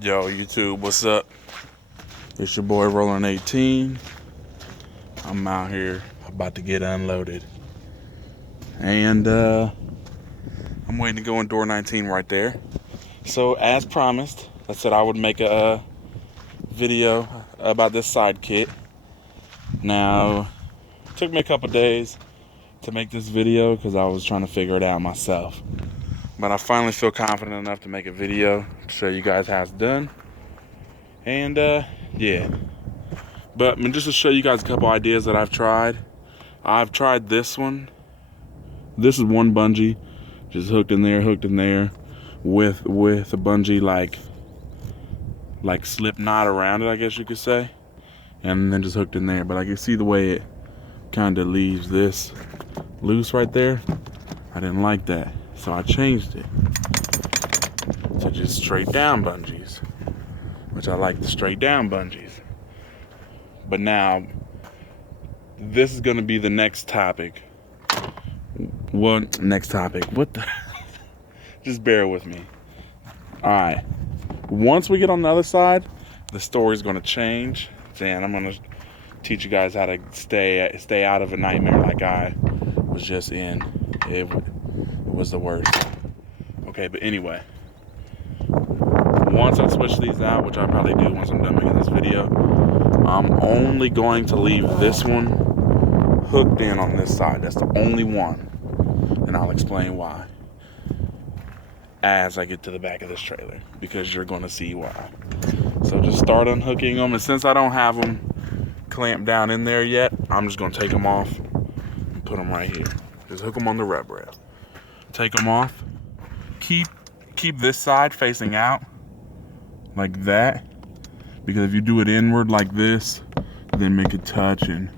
Yo, YouTube, what's up? It's your boy Rolling 18. I'm out here about to get unloaded. And I'm waiting to go in door 19 right there. So, as promised, I said I would make a video about this Sidekit. Now, it took me a couple days to make this video because I was trying to figure it out myself. But I finally feel confident enough to make a video to show you guys how it's done. And yeah. But just to show you guys a couple ideas that I've tried. I've tried this one. This is one bungee, just hooked in there, with a bungee like slip knot around it, I guess you could say, and then just hooked in there. But I can see the way it kind of leaves this loose right there. I didn't like that, so I changed it to just straight down bungees, which I like the straight down bungees. But now, this is gonna be the next topic. What next topic? What the? Just bear with me. Alright. Once we get on the other side, the story's gonna change. And I'm gonna teach you guys how to stay out of a nightmare like I was just in. It was the worst. Okay, but anyway. Once I switch these out, which I probably do once I'm done making this video, I'm only going to leave this one hooked in on this side. That's the only one. And I'll explain why as I get to the back of this trailer, because you're going to see why. So just start unhooking them. And since I don't have them clamped down in there yet, I'm just going to take them off and put them right here. Just hook them on the rub rail. Take them off. Keep this side facing out like that, because if you do it inward like this, then make it touch and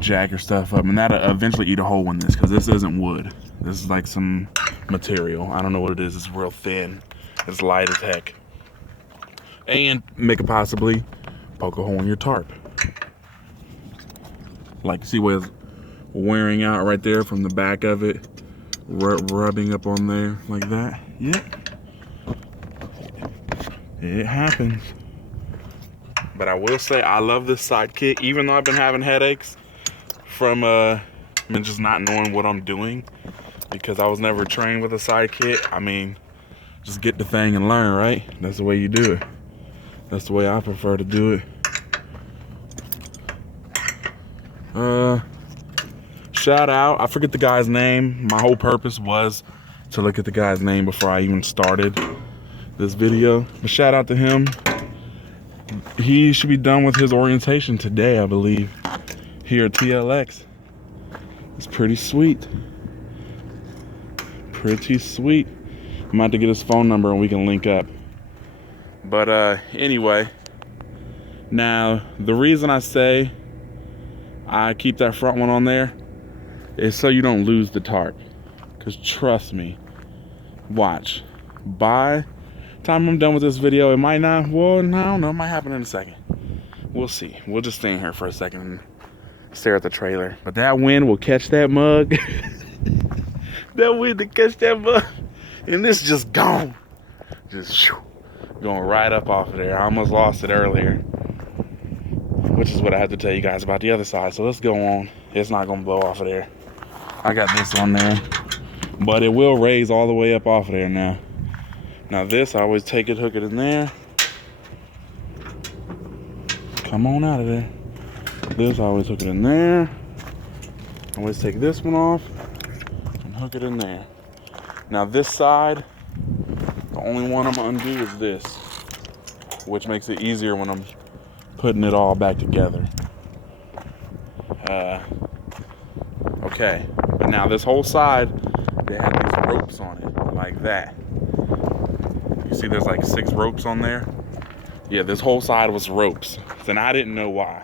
jack your stuff up, and that'll eventually eat a hole in this, because this isn't wood. This is like some material. I don't know what it is. It's real thin. It's light as heck. And make it possibly poke a hole in your tarp. Like, see where it's wearing out right there from the back of it, rubbing up on there like that. Yep. It happens. But I will say I love this Sidekit, even though I've been having headaches from just not knowing what I'm doing, because I was never trained with a Sidekit. I mean, just get the thing and learn, right? That's the way you do it. That's the way I prefer to do it. Shout out, I forget the guy's name. My whole purpose was to look at the guy's name before I even started this video. But shout out to him. He should be done with his orientation today, I believe, here at TLX. It's pretty sweet. Pretty sweet. I'm about to get his phone number and we can link up. But anyway, now the reason I say I keep that front one on there is so you don't lose the tarp. Because trust me, watch. By the time I'm done with this video, it might not, well, I don't know, it might happen in a second. We'll see. We'll just stay in here for a second and stare at the trailer. But that wind will catch that mug. That wind to catch that mug. And this just gone. Just going right up off of there. I almost lost it earlier, which is what I had to tell you guys about the other side. So let's go on. It's not going to blow off of there. I got this on there. But it will raise all the way up off of there now. Now this, I always take it, hook it in there. Come on out of there. This, I always hook it in there. I always take this one off and hook it in there. Now this side, the only one I'm gonna undo is this, which makes it easier when I'm putting it all back together. Okay, but now this whole side, they have these ropes on it, like that. You see there's like 6 ropes on there? Yeah, this whole side was ropes, and I didn't know why.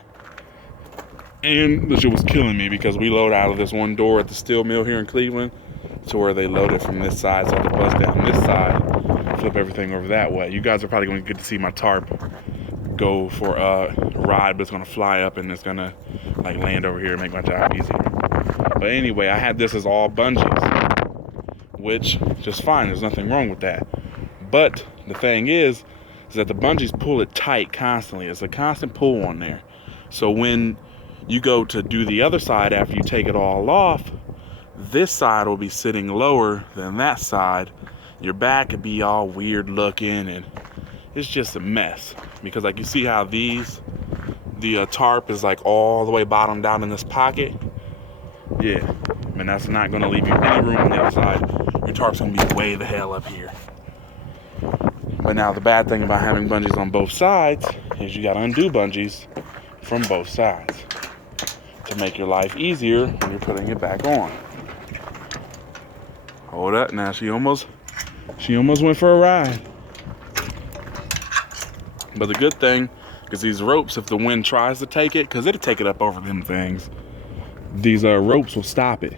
And the shit was killing me, because we load out of this one door at the steel mill here in Cleveland to where they load it from this side, so I have to bust down this side, flip everything over that way. You guys are probably going to get to see my tarp go for a ride, but it's going to fly up and it's going to like land over here and make my job easier. But anyway, I had this as all bungees, which just fine. There's nothing wrong with that. But the thing is that the bungees pull it tight constantly. It's a constant pull on there. So when you go to do the other side after you take it all off, this side will be sitting lower than that side. Your back could be all weird looking, and it's just a mess. Because like you see how the tarp is like all the way bottomed out in this pocket? Yeah, and that's not gonna leave you any room on the other side. Your tarp's gonna be way the hell up here. But now the bad thing about having bungees on both sides is you gotta undo bungees from both sides to make your life easier when you're putting it back on. Hold up, now she almost went for a ride. But the good thing is these ropes, if the wind tries to take it, because it'll take it up over them things, these ropes will stop it.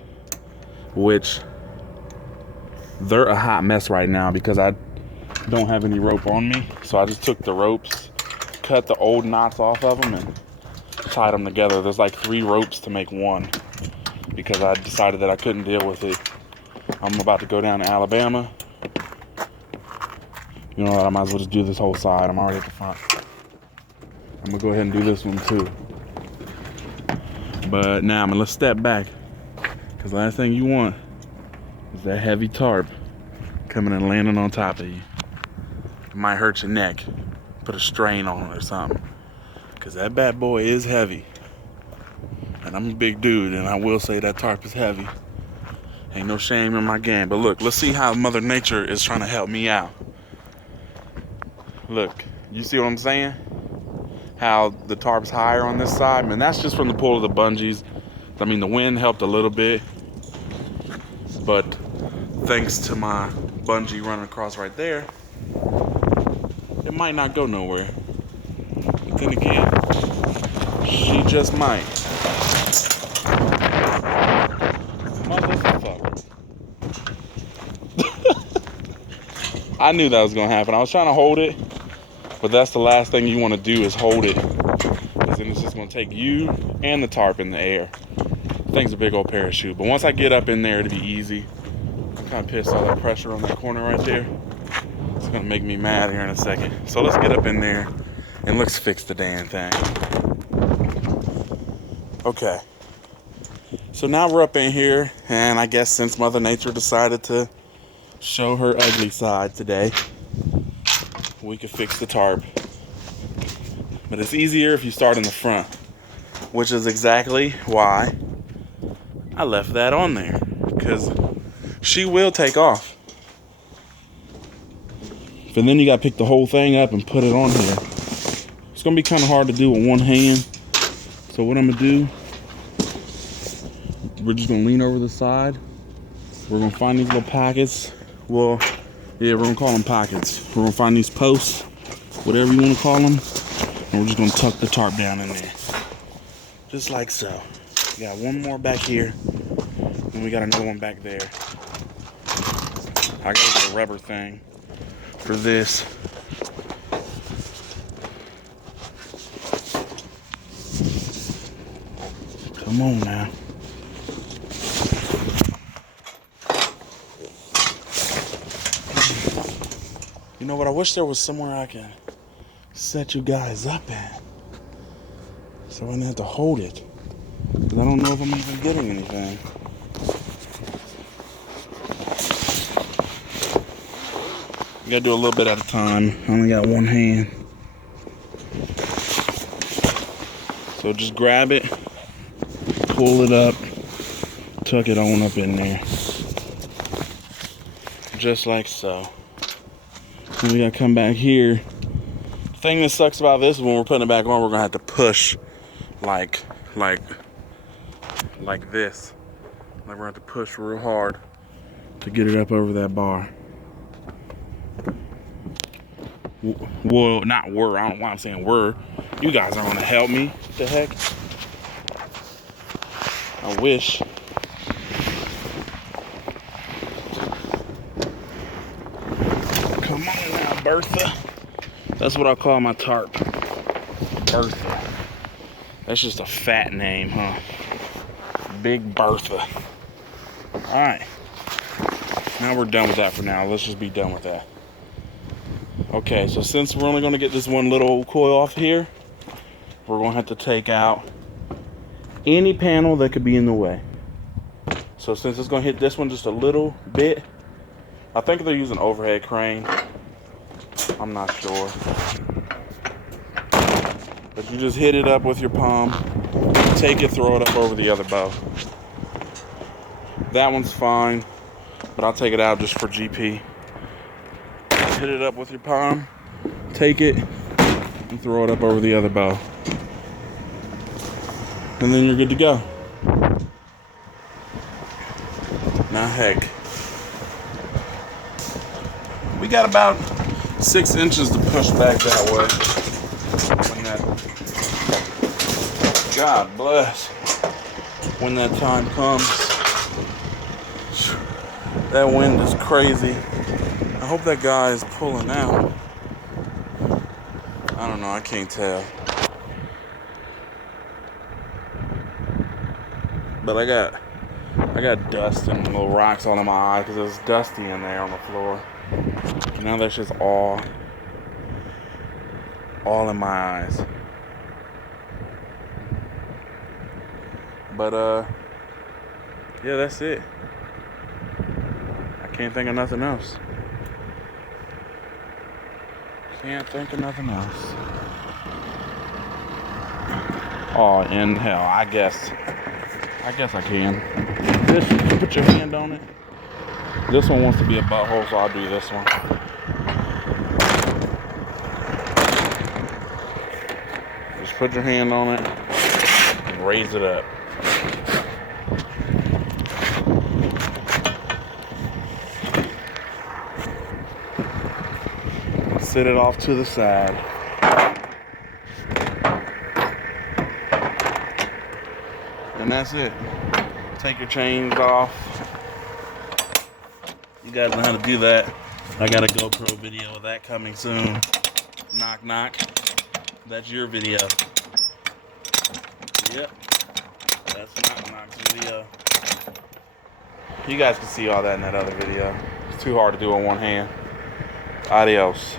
Which, they're a hot mess right now because I don't have any rope on me. So I just took the ropes, cut the old knots off of them, and tied them together. There's like 3 ropes to make one because I decided that I couldn't deal with it. I'm about to go down to Alabama. You know what, I might as well just do this whole side. I'm already at the front. I'm gonna go ahead and do this one too. But now let's step back, because the last thing you want is that heavy tarp coming and landing on top of you. It might hurt your neck, put a strain on it or something, because that bad boy is heavy. And I'm a big dude, and I will say that tarp is heavy. Ain't no shame in my game. But look, let's see how Mother Nature is trying to help me out. Look, you see what I'm saying? How the tarp's higher on this side? Man, that's just from the pull of the bungees. I mean, the wind helped a little bit, but thanks to my bungee running across right there, it might not go nowhere. But then again, she just might. Motherfucker. I knew that was gonna happen. I was trying to hold it, but that's the last thing you want to do is hold it, because then it's just gonna take you and the tarp in the air. The thing's a big old parachute, but once I get up in there, it'll be easy. I'm kind of pissed all that pressure on that corner right there. It's gonna make me mad here in a second. So let's get up in there and let's fix the damn thing. Okay. So now we're up in here, and I guess since Mother Nature decided to show her ugly side today, we could fix the tarp. But it's easier if you start in the front, which is exactly why I left that on there, because she will take off. But then you gotta pick the whole thing up and put it on here. It's gonna be kind of hard to do with one hand. So what I'm gonna do, we're just gonna lean over the side. We're gonna find these little pockets. Well, yeah, we're gonna call them pockets. We're gonna find these posts, whatever you wanna call them, and we're just gonna tuck the tarp down in there. Just like so. We got one more back here, and we got another one back there. I gotta get a rubber thing for this. Come on now. You know what? I wish there was somewhere I can set you guys up at, so I wouldn't have to hold it. Because I don't know if I'm even getting anything. You gotta do a little bit at a time. I only got one hand. So just grab it, pull it up, tuck it on up in there. Just like so. And we gotta come back here. The thing that sucks about this is when we're putting it back on, we're gonna have to push like this. Like we're gonna have to push real hard to get it up over that bar. Well, not were. I don't know why I'm saying were. You guys are gonna help me. What the heck? I wish. Come on now, Bertha. That's what I call my tarp. Bertha. That's just a fat name, huh? Big Bertha. Alright. Now we're done with that for now. Let's just be done with that. Okay, so since we're only going to get this one little coil off here, we're going to have to take out any panel that could be in the way. So since it's going to hit this one just a little bit, I think they're using overhead crane. I'm not sure. But you just hit it up with your palm, take it, throw it up over the other bow. That one's fine, but I'll take it out just for GP. Hit it up with your palm, take it, and throw it up over the other bow. And then you're good to go. Now heck, we got about 6 inches to push back that way. When that, God bless, when that time comes. That wind is crazy. I hope that guy is pulling out. I don't know, I can't tell. But I got dust and little rocks all in my eye because it was dusty in there on the floor. Now that's just all in my eyes. But yeah, that's it. I can't think of nothing else. Can't think of nothing else. Oh, in hell, I guess I can. This, put your hand on it. This one wants to be a butthole, so I'll do this one. Just put your hand on it and raise it up. Sit it off to the side. And that's it. Take your chains off. You guys know how to do that. I got a GoPro video of that coming soon. Knock, knock. That's your video. Yep. That's Knock Knock's video. You guys can see all that in that other video. It's too hard to do on one hand. Adios.